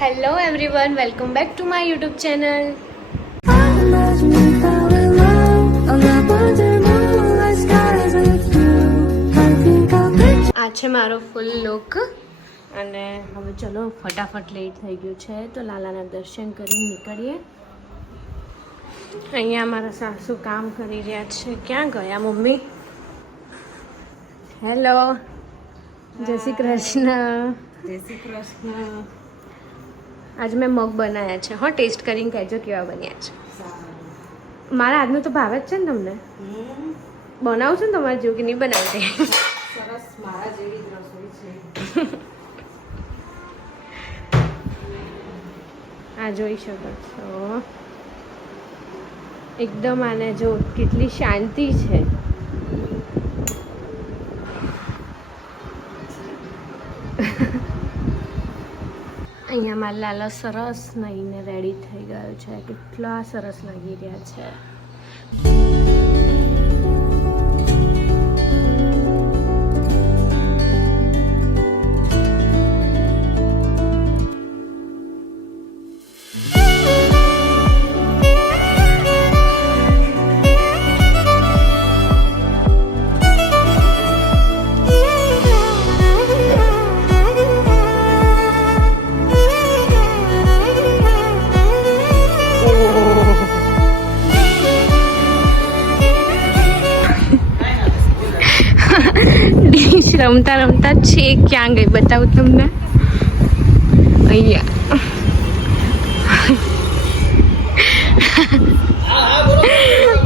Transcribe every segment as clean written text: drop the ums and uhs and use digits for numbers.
Hello everyone, welcome back to my YouTube channel. આ છે મારો ફૂલ લુક અને હવે ચલો ફટાફટ લેટ થઈ ગયું છે તો લાલાના દર્શન કરીને નીકળીએ. અહીંયા મારા સાસુ કામ કરી રહ્યા છે. ક્યાં ગયા મમ્મી? હેલો, જય શ્રી કૃષ્ણ. જય શ્રી કૃષ્ણ. આજ મેં મગ બનાવ્યા છે. હા, ટેસ્ટ કરીને કહેજો કેવા બન્યા છે. મારા આજનું તો ભાવે જ છે ને તમને? બનાવું છું ને તમારે જેવું કે નહીં બનાવતી? સરસ, મારા જેવી જ રસોઈ છે. આ જોઈ શકો છો. એકદમ આને જો કેટલી શાંતિ છે. અહીંયા મારા લાલા સરસ નહીને રેડી થઈ ગયો છે. કેટલા સરસ લાગી રહ્યા છે. ડીશ રમતા રમતા છે ક્યાં ગઈ બતાવું તમને. અહીંયા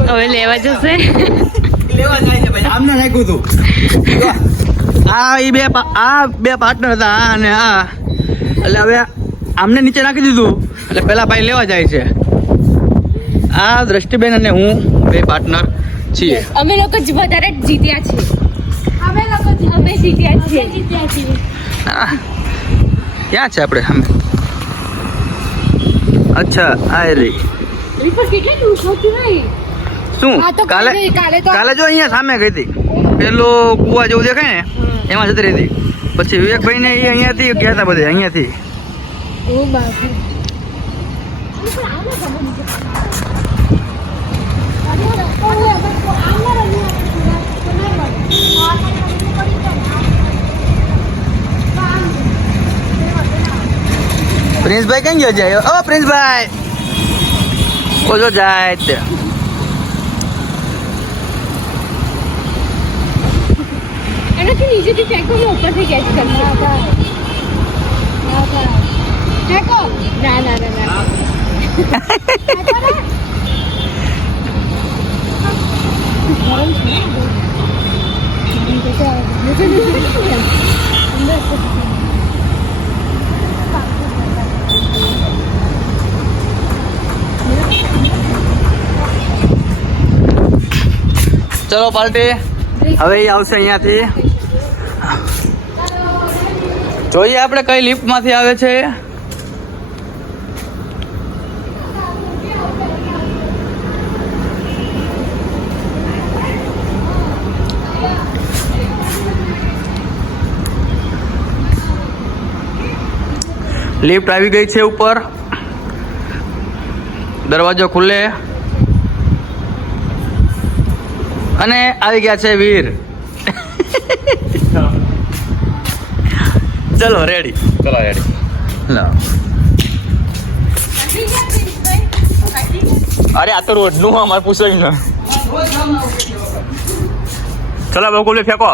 હવે લેવા જશે. લેવા જાય છે ભાઈ. આમને નાખ્યું હતું. આ બે પાર્ટનર હતા, આ અને આ. એટલે હવે આમને નીચે નાખી દીધું. એટલે પેલા ભાઈ લેવા જાય છે. આ દ્રષ્ટિબેન અને હું બે પાર્ટનર છીએ. અમે લોકો જ વધારે જીત્યા છીએ. અમે જીત્યા છીએ. ક્યાં છે આપણે? અમે અચ્છા આ રહી. શું કાલે જો અહીંયા સામે ગઈ હતી. પેલો કુવા જેવું દેખાય ને એમાં જતી રહી હતી. પછી વિવેકભાઈ ને એ અહીંયાથી ગયા હતા બધે અહીંયાથી. પ્રિન્સભાઈ કેમ ગયો જાય? ઓ પ્રિન્સભાઈ ઓછો જાય તે. એનાથી નીચેથી ફેંકો ને ઉપરથી કેચ કરશે. ફેંકો. ના ના ના ના. ચલો પાર્ટી હવે એ આવશે અહીંયાથી. જોઈએ આપણે કઈ લિફ્ટ માંથી આવે છે. લિફ્ટ આવી ગઈ છે ઉપર. દરવાજો ખુલે અને આવી ગયા છે વીર. ચલો રેડી. અરે આ તો રોડ નું અમારે પૂછાય ને. ચલો બકુલે ફેંકો.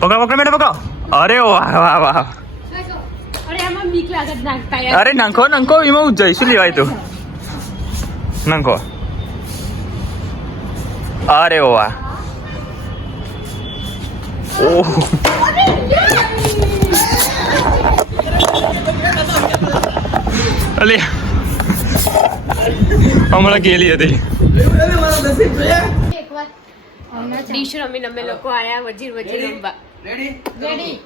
પકડો મેડમ પકડો. અરે વાહ વાહ વાહ. અરે નાખો એમાં જ જાય. શું લેવાય તું? નાખો. અરે વાહ. ઓહ અલે હમણાં ગયેલી હતી. ડીશ રમીને અમે લોકો આયા વજીર રમવા. રેડી.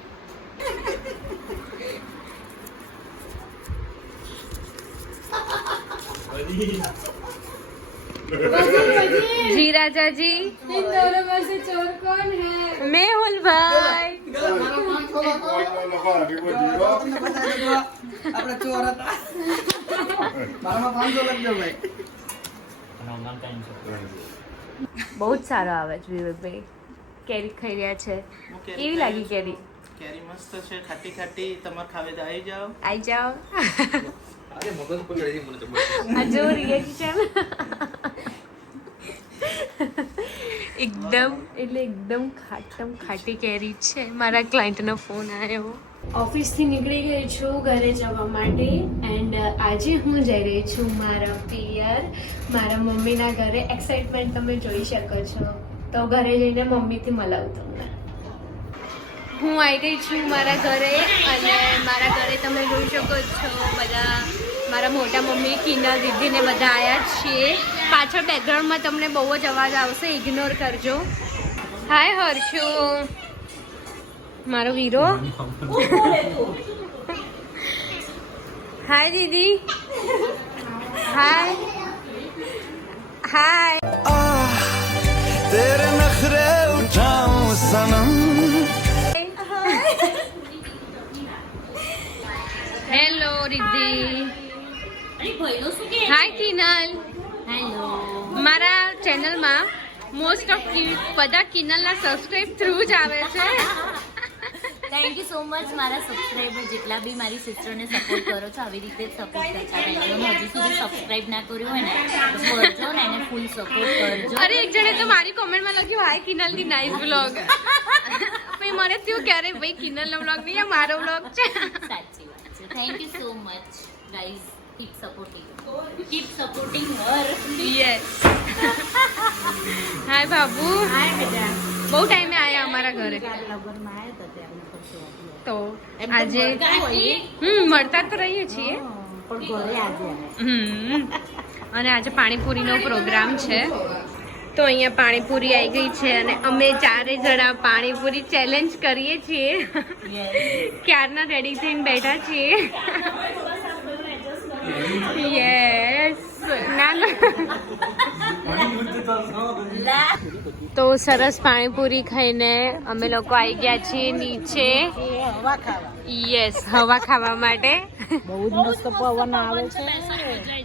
जी राजा जी, इन दोनों में से चोर कौन है? मेहुल भाई. આપણે ચોર હતા. મારામાં 500 લખજો ભાઈ. બહુ જ સારો આવે છે વિવેકભાઈ. કેરી ખાઈ રહ્યા છે. કેવી લાગી કેરી? કેરી મસ્ત છે, ખાટી ખાટી. તમારે ખાવે તો આવી જાઓ. આઈ જાઓ. અરે મગજ પકડી દી મને તો બસ. આ જો રિએક્શન એકદમ ખાટી કેરી છે. મારા ક્લાયન્ટનો ફોન આવ્યો. ઓફિસથી નીકળી ગઈ છું ઘરે જવા માટે એન્ડ આજે હું જઈ રહી છું મારા પિયર, મારા મમ્મીના ઘરે. એક્સાઇટમેન્ટ તમે જોઈ શકો છો. તો ઘરે જઈને મમ્મીથી મળાવું તમને. હું આવી ગઈ છું મારા ઘરે અને મારા ઘરે તમે જોઈ શકો છો બધા મારા મોટા મમ્મી, કિનલ, દીદીને બધા આવ્યા છીએ. પાછળ બેકગ્રાઉન્ડમાં તમને બહુ જ અવાજ આવશે, ઇગ્નોર કરજો. હાય હર્ષુ, મારો વીરો. હાય દીદી. હાય હાય. तेरे नखरे उठाऊं सनम. હેલો રિદ્ધિ. હાય કિનલ. હેલો. મારા ચેનલમાં મોસ્ટ ઓફ બધા કિનલના સબસ્ક્રાઇબ થ્રુ જ આવે છે. થેન્ક યુ સો મચ મારા સબસ્ક્રાઈબર જેટલા બી મારી સિસ્ટરને સપોર્ટ કરો છો આવી રીતે જ સપોર્ટ કરતા રહેજો. હજી સુધી સબસ્ક્રાઇબ ના કર્યું હોય ને તો કરજો ને એને ફૂલ સપોર્ટ કરજો. અરે એક જણે તો મારી કોમેન્ટમાં લખ્યું હાય કિનલ ધી નાઇસ વ્લોગ. પછી મને થયું કે અરે ભાઈ કિનલનો વ્લોગ નહીં આ મારો વ્લોગ છે. સાચી વાત છે. Thank you so much guys. Keep supporting her. Yes. Hi Babu. બહુ ટાઈમે આયા અમારા ઘરે. તો આજે મળતા તો રહીએ છીએ. અને આજે પાણીપુરીનો પ્રોગ્રામ છે. તો અહીંયા પાણીપુરી આવી ગઈ છે અને અમે ચારે જણા પાણીપુરી ચેલેન્જ કરીએ છીએ. ક્યારના રેડી થઈને બેઠા છીએ. યસ. ના તો સરસ પાણીપુરી ખાઈને અમે લોકો આવી ગયા છીએ નીચે. યસ, હવા ખાવા માટે.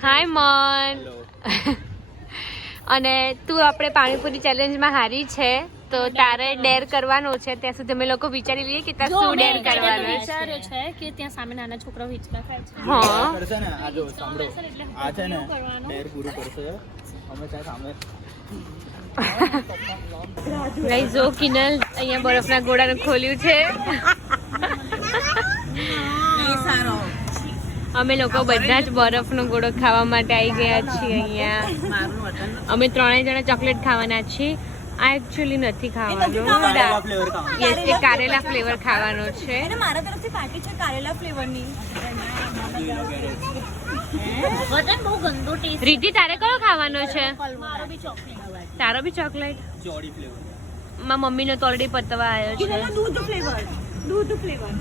હાય મન. અને તું આપણે પાણીપુરી ચેલેન્જમાં હારી છે તો તારે ડેર કરવાનો છે. ત્યાં સુધી અમે લોકો વિચારી લઈએ કે તારે શું ડેર કરવાનો છે. કે ત્યાં સામે નાના છોકરાઓ હિંચકા ખાય છે. હા કરશે ને આ જો સાંભળો આ છે ને ડેર પૂરું કરશે અમે ત્યાં સામે. ગાઈસ જો કિનલ અહીંયા બરફના ગોળાને ખોલ્યું છે. અમે લોકો બધા જ બરફનો ગોળો ખાવા માટે આવી ગયા છીએ અહીંયા. અમે ત્રણેય જણા ચોકલેટ ખાવાના છીએ. આ એકચ્યુઅલી નથી ખાવાનું. યસ, એ કારેલા ફ્લેવર ખાવાનો છે. મારા તરફથી પાર્ટી છે કારેલા ફ્લેવરની. વતન બહુ ગંદો ટેસ્ટ. રીતિ તારે કયો ખાવાનો છે? મારો બી ચોકલેટ. તારો બી ચોકલેટ? ચોડી ફ્લેવર. મારા મમ્મીનો તો ઓલરેડી પતવા આવ્યો છે. દૂધ ફ્લેવર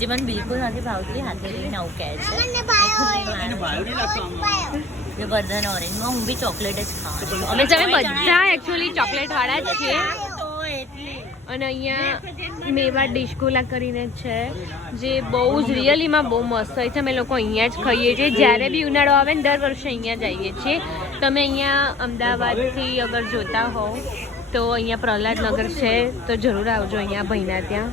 જે મને બિલકુલ નથી ભાવતી. હાથે લઈને આવું કહે છે. એને ભાવ નહીં લાગતો આમાં. વર્ધન ઓરેન્જમાં હું બી ચોકલેટ જ ખાવાનું. અમે તમે બધા એકચ્યુઅલી ચોકલેટ વાળા જ છીએ. અને અહીંયા મેવા ડિશગોલા કરીને છે જે બહુ જ રિયલીમાં બહુ મસ્ત હોય છે. અમે લોકો અહીંયા જ ખાઈએ છીએ. જ્યારે બી ઉનાળો આવે ને દર વર્ષે અહીંયા જઈએ છીએ. તમે અહીંયા અમદાવાદથી અગર જોતા હોવ તો અહીંયા પ્રહલાદનગર છે તો જરૂર આવજો અહીંયા ભાઈના ત્યાં.